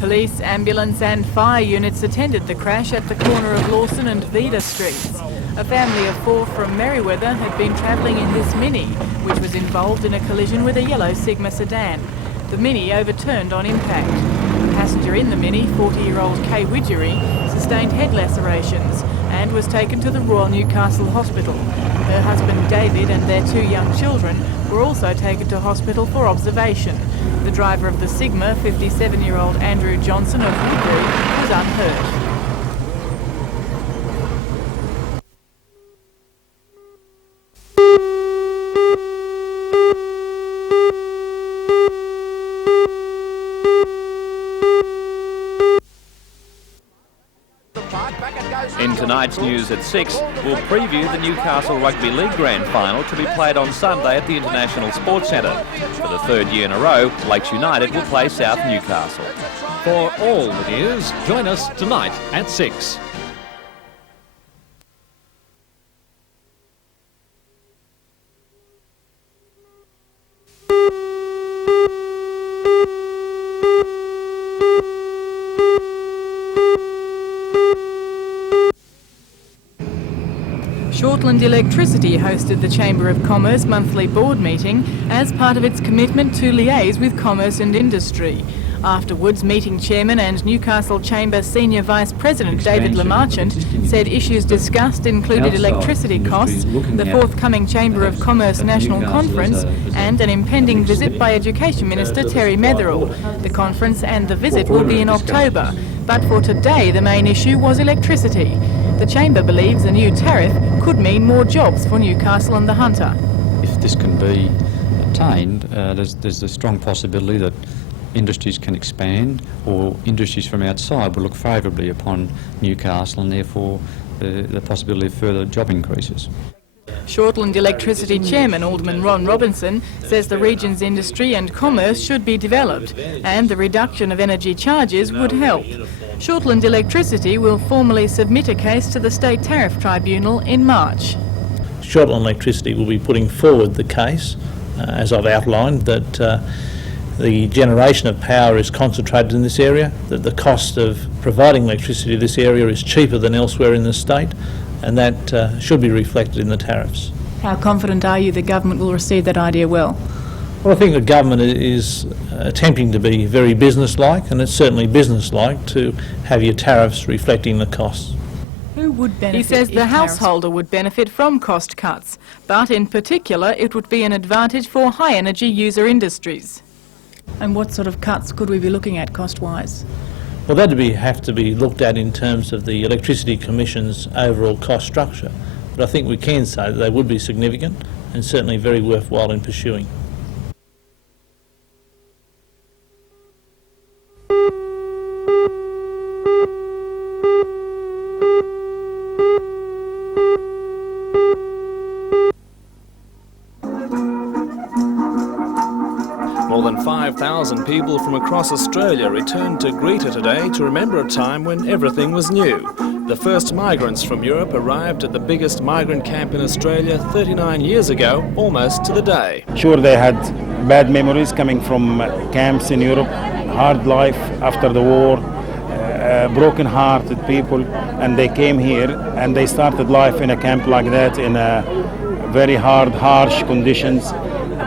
Police, ambulance and fire units attended the crash at the corner of Lawson and Vida Streets. A family of 4 from Merewether had been travelling in this Mini, which was involved in a collision with a yellow Sigma sedan. The Mini overturned on impact. The passenger in the Mini, 40-year-old Kay Widgery, sustained head lacerations and was taken to the Royal Newcastle Hospital. Her husband David and their 2 young children were also taken to hospital for observation. The driver of the Sigma, 57-year-old Andrew Johnson of Woodbury, was unhurt. In tonight's news at 6, we'll preview the Newcastle Rugby League Grand Final to be played on Sunday at the International Sports Centre. For the 3rd year in a row, Lakes United will play South Newcastle. For all the news, join us tonight at 6. Shortland Electricity hosted the Chamber of Commerce monthly board meeting as part of its commitment to liaise with commerce and industry. Afterwards, meeting chairman and Newcastle Chamber Senior Vice President David Lemarchant said issues discussed included electricity costs, the forthcoming Chamber of Commerce National Conference and an impending visit by Education Minister Terry Metherell. The conference and the visit will be in October, but for today the main issue was electricity. The Chamber believes a new tariff could mean more jobs for Newcastle and the Hunter. If this can be attained, there's a strong possibility that industries can expand, or industries from outside will look favourably upon Newcastle, and therefore the possibility of further job increases. Shortland Electricity Chairman Alderman Ron Robinson says the region's industry and commerce should be developed and the reduction of energy charges would help. Shortland Electricity will formally submit a case to the State Tariff Tribunal in March. Shortland Electricity will be putting forward the case, as I've outlined, that the generation of power is concentrated in this area, that the cost of providing electricity to this area is cheaper than elsewhere in the state, and that should be reflected in the tariffs. How confident are you the government will receive that idea well? Well, I think the government is attempting to be very business-like, and it's certainly business-like to have your tariffs reflecting the costs. Who would benefit? He says the householder would benefit from cost cuts, but in particular it would be an advantage for high-energy user industries. And what sort of cuts could we be looking at cost-wise? Well, that would have to be looked at in terms of the Electricity Commission's overall cost structure. But I think we can say that they would be significant and certainly very worthwhile in pursuing. More than 5,000 people from across Australia returned to Greta today to remember a time when everything was new. The first migrants from Europe arrived at the biggest migrant camp in Australia 39 years ago, almost to the day. Sure, they had bad memories coming from camps in Europe, hard life after the war, broken-hearted people, and they came here and they started life in a camp like that in very hard, harsh conditions,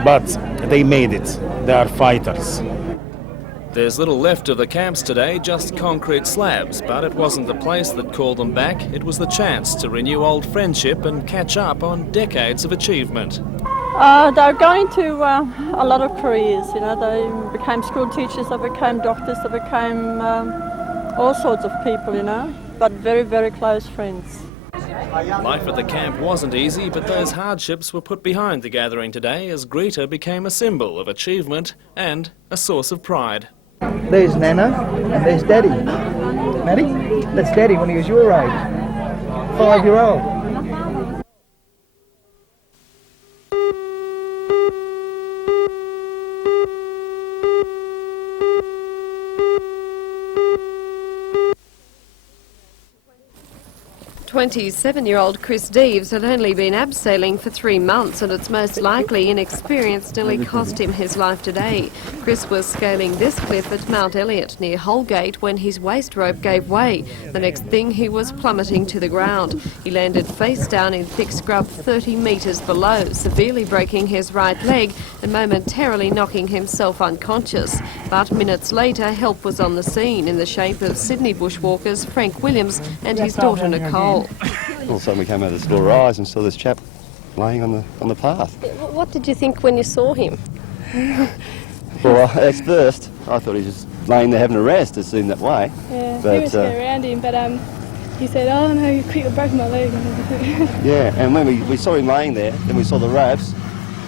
but they made it. They are fighters. There's little left of the camps today, just concrete slabs, but it wasn't the place that called them back, it was the chance to renew old friendship and catch up on decades of achievement. They're going to a lot of careers, you know, they became school teachers, they became doctors, they became all sorts of people, you know, but very, very close friends. Life at the camp wasn't easy, but those hardships were put behind the gathering today as Greta became a symbol of achievement and a source of pride. There's Nana and there's Daddy. Maddie, that's Daddy when he was your age, 5-year-old. 27-year-old Chris Deves had only been abseiling for 3 months, and it's most likely inexperience nearly cost him his life today. Chris was scaling this cliff at Mount Elliot near Holgate when his waist rope gave way. The next thing, he was plummeting to the ground. He landed face down in thick scrub 30 metres below, severely breaking his right leg and momentarily knocking himself unconscious. But minutes later, help was on the scene in the shape of Sydney bushwalkers Frank Williams and his daughter Nicole. All of a sudden we came out of the store eyes and saw this chap laying on the path. What did you think when you saw him? Well, at first I thought he was just laying there having a rest. It seemed that way. Yeah, but, we were scared around him, but he said, "Oh no, you broke my leg." Yeah, and when we saw him laying there, then we saw the ropes.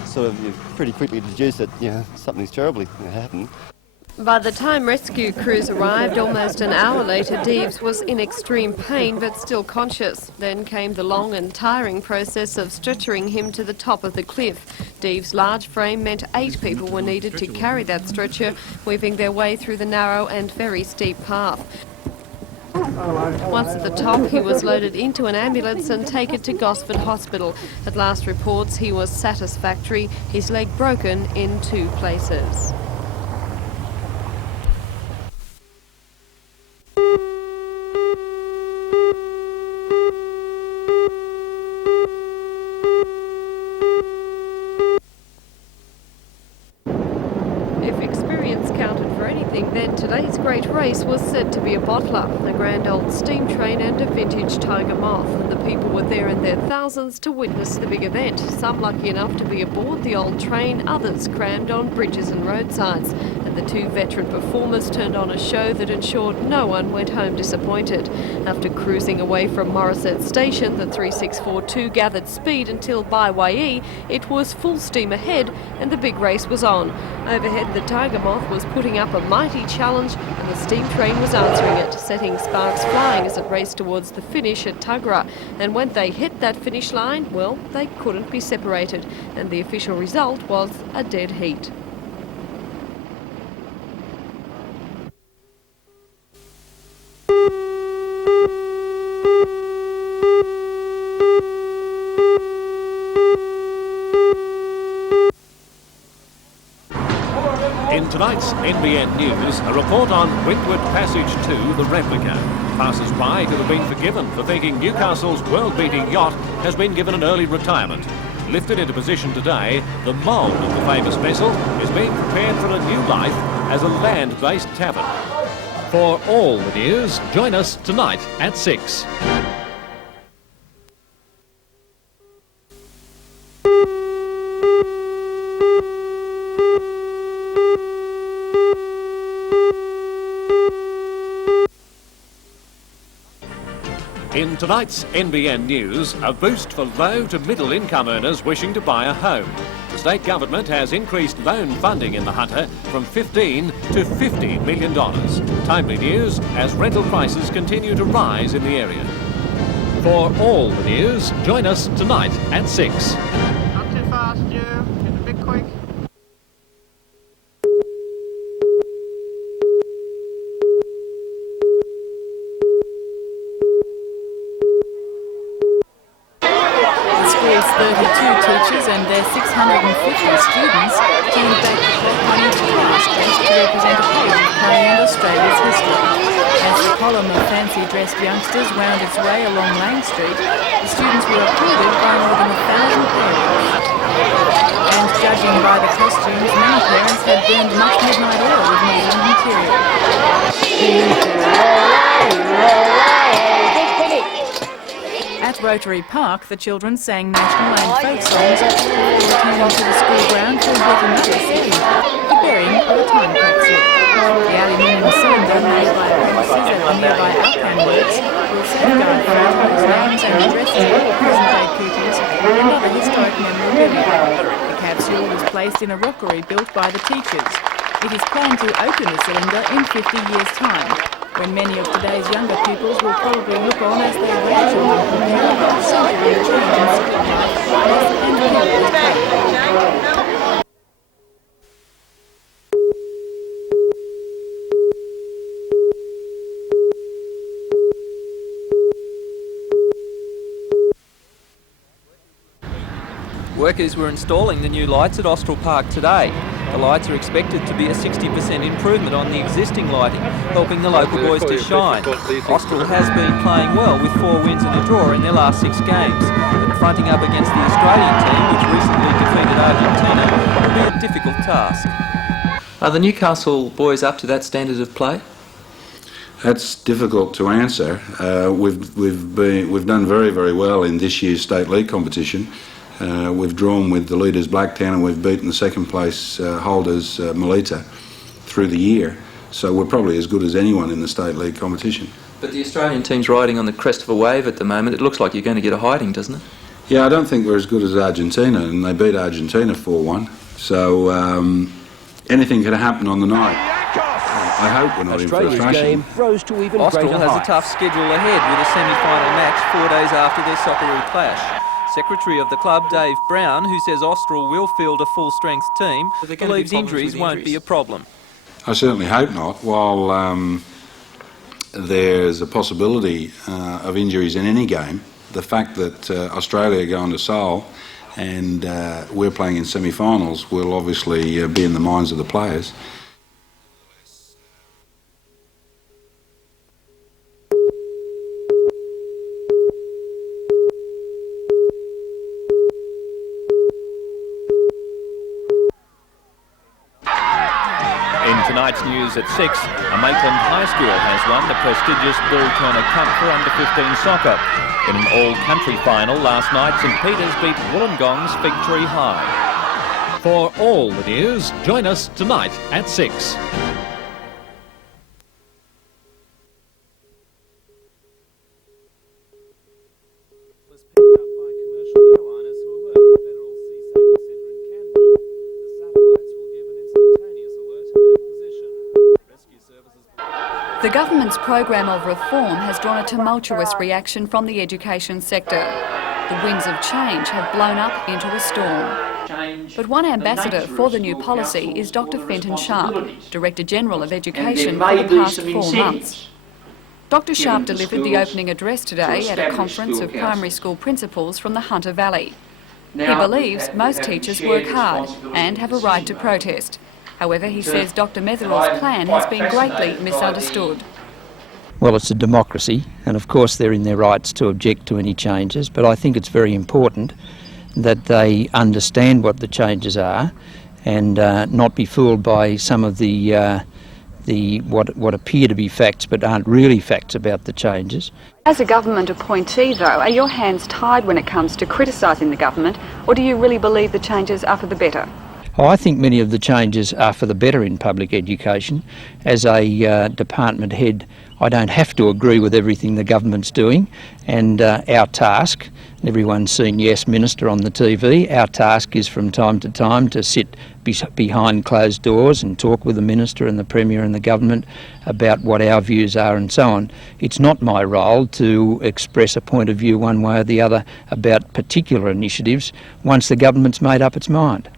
Sort of pretty quickly deduced that something's terribly happened. By the time rescue crews arrived, almost an hour later, Deves was in extreme pain but still conscious. Then came the long and tiring process of stretchering him to the top of the cliff. Deves' large frame meant 8 people were needed to carry that stretcher, weaving their way through the narrow and very steep path. Once at the top, he was loaded into an ambulance and taken to Gosford Hospital. At last reports, he was satisfactory, his leg broken in 2 places. Then today's great race was said to be a bottler, a grand old steam train and a vintage Tiger Moth. And the people were there in their thousands to witness the big event, some lucky enough to be aboard the old train, others crammed on bridges and roadsides. And the 2 veteran performers turned on a show that ensured no one went home disappointed. After cruising away from Morisset Station, the 3642 gathered speed until by Waee. It was full steam ahead and the big race was on. Overhead, the Tiger Moth was putting up a mighty challenge and the steam train was answering it, setting sparks flying as it raced towards the finish at Tuggerah. And when they hit that finish line, well, they couldn't be separated, and the official result was a dead heat. In tonight's NBN News, a report on Windward Passage 2, the replica. Passers-by could have been forgiven for thinking Newcastle's world-beating yacht has been given an early retirement. Lifted into position today, the mould of the famous vessel is being prepared for a new life as a land-based tavern. For all the news, join us tonight at 6. In tonight's NBN News, a boost for low to middle income earners wishing to buy a home. The state government has increased loan funding in the Hunter from $15 to $50 million. Timely news as rental prices continue to rise in the area. For all the news, join us tonight at 6. Not too fast, Stu. Get a bit quick. The school's 32 teachers and their 650 students turned back the clock on each class dressed to represent a page of Curry and Australia's history. As the column of fancy-dressed youngsters wound its way along Lane Street, the students were applauded by more than 1,000 parents. And judging by the costumes, many parents had burned much midnight oil with modern material. At Rotary Park, the children sang national and folk songs before returning to the school ground for yet another setting, the burying of a time capsule. The aluminium cylinder made by apprentices at the nearby Alcan Works will safeguard photos, names and addresses of present-day pupils and other historic memorabilia. The capsule was placed in a rockery built by the teachers. It is planned to open the cylinder in 50 years' time, when many of today's younger pupils will probably look on as their grandchildren compare the century of change in school life and people's play. Workers were installing the new lights at Austral Park today. The lights are expected to be a 60% improvement on the existing lighting, helping the local boys to shine. Austral has been playing well with 4 wins and a draw in their last 6 games, but fronting up against the Australian team, which recently defeated Argentina, will be a difficult task. Are the Newcastle boys up to that standard of play? That's difficult to answer. We've done very, very well in this year's State League competition. We've drawn with the leaders Blacktown and we've beaten the second place holders Melita through the year. So we're probably as good as anyone in the State League competition. But the Australian team's riding on the crest of a wave at the moment. It looks like you're going to get a hiding, doesn't it? Yeah, I don't think we're as good as Argentina, and they beat Argentina 4-1. So anything could happen on the night. I hope we're not in for a thrashing. Austral has a tough schedule ahead with a semi-final match 4 days after their Socceroo clash. Secretary of the club, Dave Brown, who says Austral will field a full-strength team, believes injuries won't be a problem. I certainly hope not. While there's a possibility of injuries in any game, the fact that Australia are going to Seoul and we're playing in semi-finals will obviously be in the minds of the players. Tonight's news at 6, a Maitland High School has won the prestigious Bill Turner Cup for under-15 soccer. In an all-country final last night, St Peter's beat Wollongong's Fig Tree High. For all the news, join us tonight at 6. The government's program of reform has drawn a tumultuous reaction from the education sector. The winds of change have blown up into a storm. But one ambassador for the new policy is Dr. Fenton Sharp, Director General of Education for the past 4 months. Dr. Sharp delivered the opening address today at a conference of primary school principals from the Hunter Valley. He believes most teachers work hard and have a right to protest. However, he says Dr. Metherall's plan has been greatly misunderstood. Well, it's a democracy, and of course they're in their rights to object to any changes, but I think it's very important that they understand what the changes are and not be fooled by some of the what appear to be facts but aren't really facts about the changes. As a government appointee, though, are your hands tied when it comes to criticising the government, or do you really believe the changes are for the better? Oh, I think many of the changes are for the better in public education. As a department head, I don't have to agree with everything the government's doing, and our task, everyone's seen Yes Minister on the TV, our task is from time to time to sit behind closed doors and talk with the Minister and the Premier and the government about what our views are and so on. It's not my role to express a point of view one way or the other about particular initiatives once the government's made up its mind.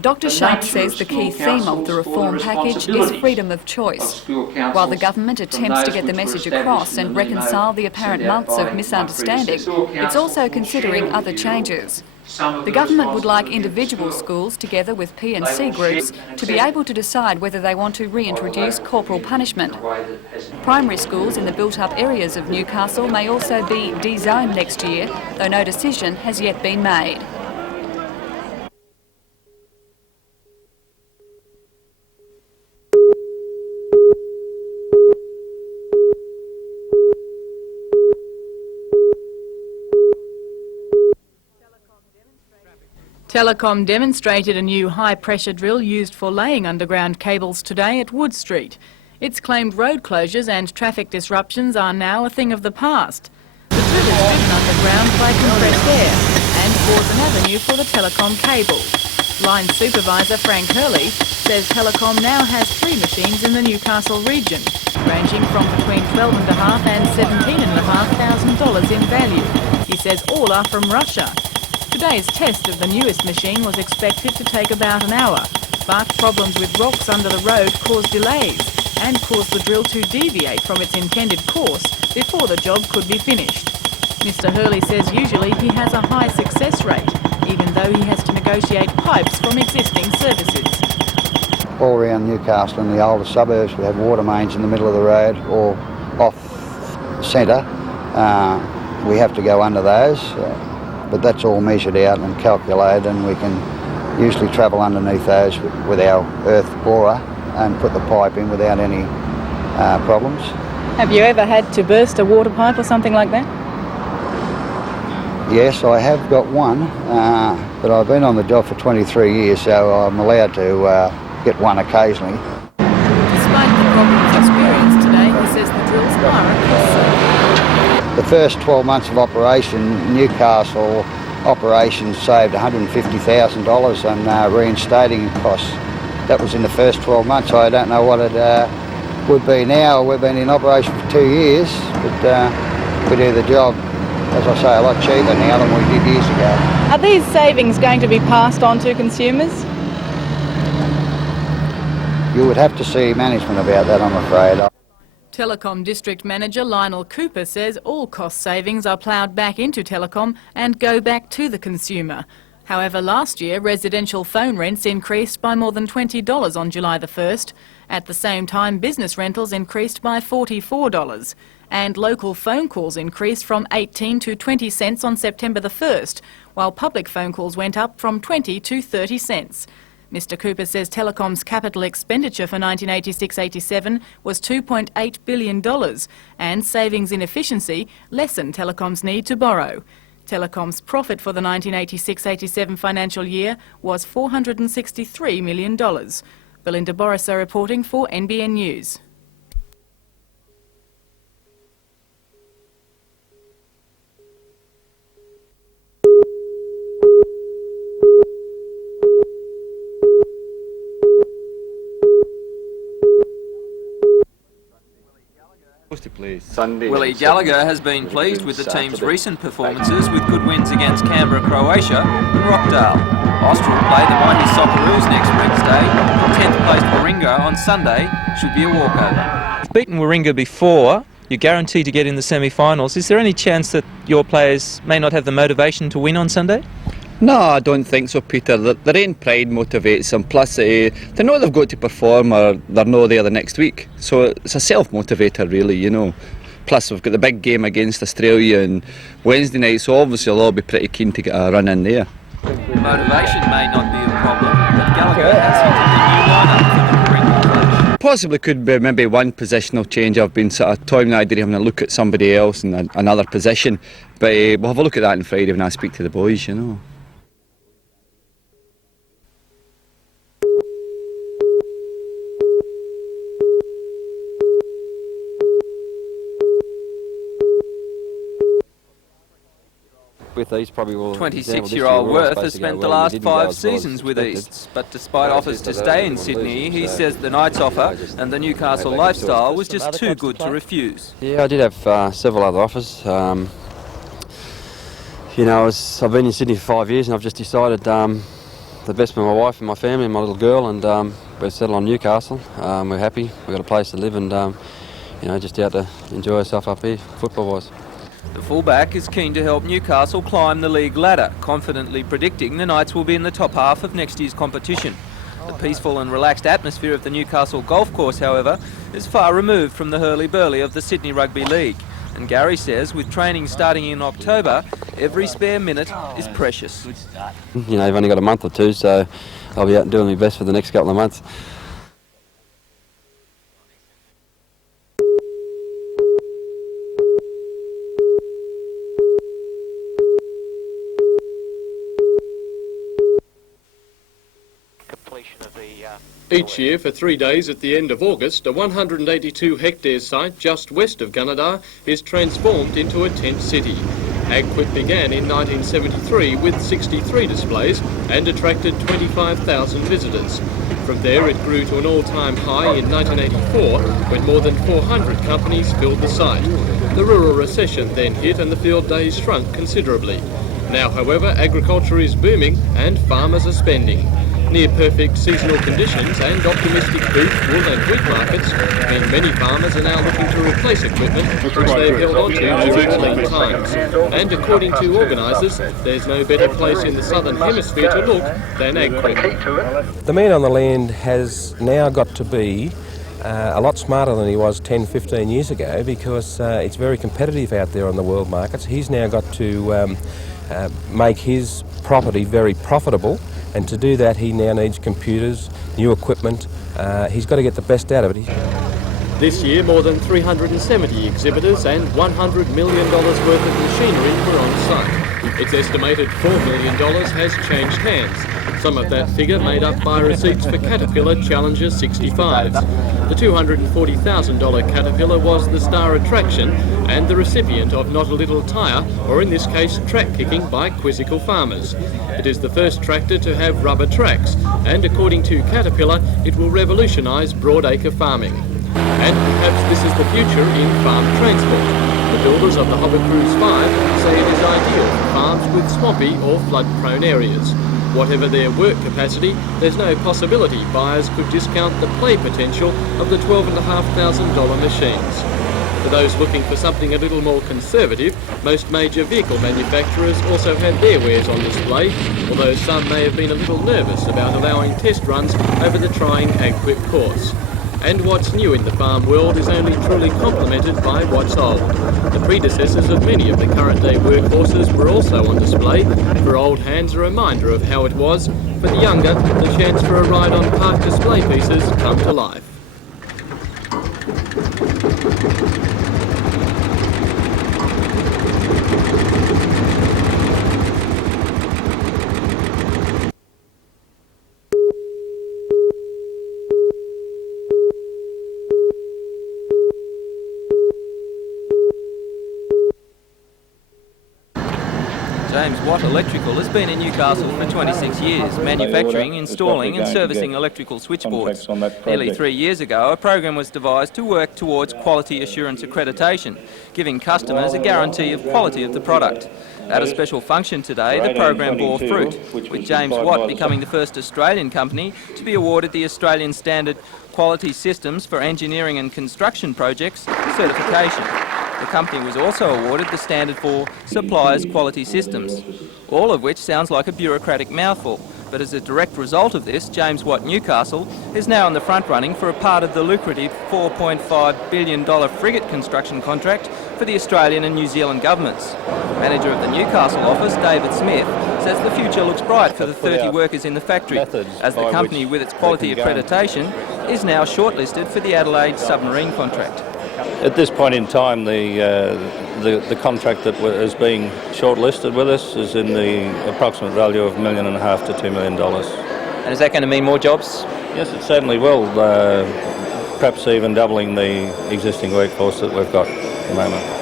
Dr. Sharp says the key theme of the reform package is freedom of choice. While the government attempts to get the message across and reconcile the apparent months of misunderstanding, it's also considering other changes. The government would like individual schools, together with P&C groups, to be able to decide whether they want to reintroduce corporal punishment. Primary schools in the built-up areas of Newcastle may also be de-zoned next year, though no decision has yet been made. Telecom demonstrated a new high-pressure drill used for laying underground cables today at Wood Street. It's claimed road closures and traffic disruptions are now a thing of the past. The drill is driven underground by compressed air and bores an avenue for the Telecom cable. Line Supervisor Frank Hurley says Telecom now has 3 machines in the Newcastle region, ranging from between $12,500 and $17,500 in value. He says all are from Russia. Today's test of the newest machine was expected to take about an hour, but problems with rocks under the road caused delays and caused the drill to deviate from its intended course before the job could be finished. Mr. Hurley says usually he has a high success rate, even though he has to negotiate pipes from existing services. All around Newcastle and the older suburbs we have water mains in the middle of the road or off centre. We have to go under those, but that's all measured out and calculated, and we can usually travel underneath those with our earth borer and put the pipe in without any problems. Have you ever had to burst a water pipe or something like that? Yes, I have got one, but I've been on the job for 23 years, so I'm allowed to get one occasionally. Despite the problems experienced today, he says the drills are a cost-saving. The first 12 months of operation, Newcastle operations saved $150,000 on reinstating costs. That was in the first 12 months. I don't know what it would be now. We've been in operation for 2 years, but we do the job, as I say, a lot cheaper now than we did years ago. Are these savings going to be passed on to consumers? You would have to see management about that, I'm afraid. Telecom District Manager Lionel Cooper says all cost savings are ploughed back into Telecom and go back to the consumer. However, last year residential phone rents increased by more than $20 on July the 1st. At the same time, business rentals increased by $44. And local phone calls increased from 18 to 20 cents on September the 1st, while public phone calls went up from 20 to 30 cents. Mr Cooper says Telecom's capital expenditure for 1986-87 was $2.8 billion, and savings in efficiency lessened Telecom's need to borrow. Telecom's profit for the 1986-87 financial year was $463 million. Belinda Borisser reporting for NBN News. Willie Gallagher has been pleased with the team's recent performances with good wins against Canberra, Croatia and Rockdale. Austral play the mighty Socceroos next Wednesday, and 10th placed Warringah on Sunday should be a walkover. You've beaten Warringah before, you're guaranteed to get in the semi-finals. Is there any chance that your players may not have the motivation to win on Sunday? No, I don't think so, Peter. Their own pride motivates them, plus they know they've got to perform or they're not there the next week. So it's a self-motivator really, you know. Plus we've got the big game against Australia on Wednesday night, so obviously they'll all be pretty keen to get a run in there. Motivation may not be a problem, but Gallagher has hinted the new lineup for the Warringah clash. Possibly could be maybe one positional change. I've been sort of toying the idea of having a look at somebody else in another position, but we'll have a look at that on Friday when I speak to the boys, you know. With East, probably will. 26-year-old Worth has spent the last 5 seasons with East, but despite offers to stay in Sydney, he says the Knights offer and the Newcastle lifestyle was just too good to refuse. Yeah, I did have several other offers. You know, I've been in Sydney for 5 years and I've just decided the best for my wife and my family and my little girl, and we're settled on Newcastle. We're happy, we've got a place to live, and you know, just out to enjoy ourselves up here, football-wise. The fullback is keen to help Newcastle climb the league ladder, confidently predicting the Knights will be in the top half of next year's competition. The peaceful and relaxed atmosphere of the Newcastle golf course, however, is far removed from the hurly-burly of the Sydney Rugby League. And Gary says with training starting in October, every spare minute is precious. You know, you've only got a month or two, so I'll be out doing my best for the next couple of months. Each year for 3 days at the end of August, a 182 hectare site just west of Gunnedah is transformed into a tent city. AgQuip began in 1973 with 63 displays and attracted 25,000 visitors. From there it grew to an all-time high in 1984 when more than 400 companies filled the site. The rural recession then hit and the field days shrunk considerably. Now, however, agriculture is booming and farmers are spending. Near-perfect seasonal conditions and optimistic beef, wool and wheat markets mean many farmers are now looking to replace equipment which they've held on to during lean times. And according to organisers, there's no better place in the southern hemisphere to look than AgQuip. The man on the land has now got to be a lot smarter than he was 10, 15 years ago, because it's very competitive out there on the world markets. He's now got to make his property very profitable, and to do that he now needs computers, new equipment. He's got to get the best out of it. This year, more than 370 exhibitors and $100 million worth of machinery were on site. It's estimated $4 million has changed hands, some of that figure made up by receipts for Caterpillar Challenger 65s. The $240,000 Caterpillar was the star attraction and the recipient of not a little tyre, or in this case track kicking, by quizzical farmers. It is the first tractor to have rubber tracks, and according to Caterpillar, it will revolutionise broadacre farming. And perhaps this is the future in farm transport. The builders of the Hover Cruise 5 say it is ideal for farms with swampy or flood-prone areas. Whatever their work capacity, there's no possibility buyers could discount the play potential of the $12,500 machines. For those looking for something a little more conservative, most major vehicle manufacturers also had their wares on display, although some may have been a little nervous about allowing test runs over the trying AgQuip course. And what's new in the farm world is only truly complemented by what's old. The predecessors of many of the current day workhorses were also on display. For old hands, a reminder of how it was. For the younger, the chance for a ride on park display pieces come to life. Watt Electrical has been in Newcastle for 26 years, manufacturing, installing and servicing electrical switchboards. Nearly 3 years ago, a program was devised to work towards quality assurance accreditation, giving customers a guarantee of quality of the product. At a special function today, the program bore fruit, with James Watt becoming the first Australian company to be awarded the Australian Standard Quality Systems for Engineering and Construction Projects certification. The company was also awarded the standard for Suppliers Quality Systems, all of which sounds like a bureaucratic mouthful, but as a direct result of this, James Watt Newcastle is now in the front running for a part of the lucrative $4.5 billion frigate construction contract for the Australian and New Zealand governments. Manager of the Newcastle office, David Smith, says the future looks bright for the 30 workers in the factory, as the company with its quality accreditation is now shortlisted for the Adelaide submarine contract. At this point in time, the contract that is being shortlisted with us is in the approximate value of $1.5 million to $2 million. And is that going to mean more jobs? Yes, it certainly will. Perhaps even doubling the existing workforce that we've got at the moment.